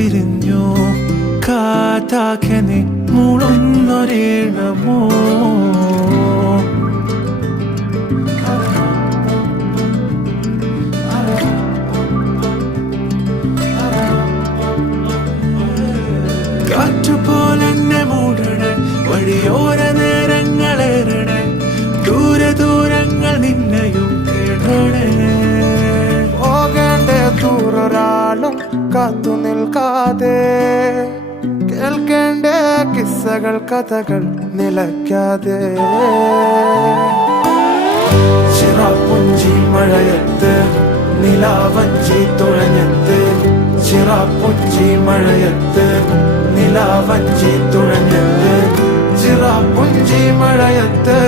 വിരിഞ്ഞു കാറ്റാകെ നീ മൂളുന്നൊരീണമോ കാറ്റുപോലെന്നെ മൂടണേ വഴിയോര നേരങ്ങളേറണേ ദൂരെ ദൂരങ്ങൾ നിന്നെയും തേടണേ പോകേണ്ട ദൂരൊരാളും കാത്തു നിൽക്കാതെ കേൾക്കേണ്ട കിസ്സകൾ കഥകൾ നിലയ്ക്കാതെ ചിറാപ്പുഞ്ചി മഴയത്ത് നിലാവഞ്ചി തുഴഞ്ഞത്ത് ചിറാപ്പുഞ്ചി മഴയത്ത് നിലാവഞ്ചി തുഴഞ്ഞത്ത് ചിറാപ്പുഞ്ചി മഴയത്ത്